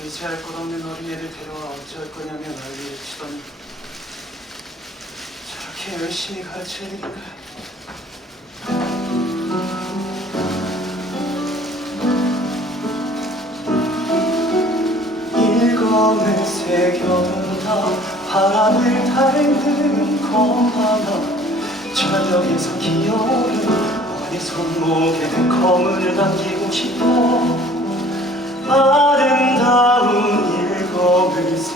의지할 것 없는 어린애를 데려와 어찌할 거냐며 난리를 치더니 저렇게 열심히 가르쳐야 되니까 일검을 새겨둔다 바람을 닮은 검 하나 저녁에서 기어오는 너의 손목에는 검을 남기고 싶어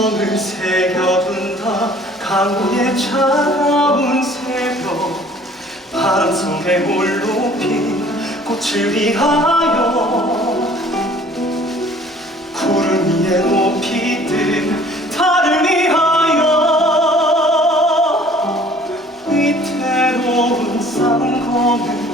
상검을 새겨둔다 강우의 차가운 새벽. 바람 속에 홀로 핀 꽃을 위하여 구름 위에 높이 뜬 달을 위하여 위태로운 쌍검을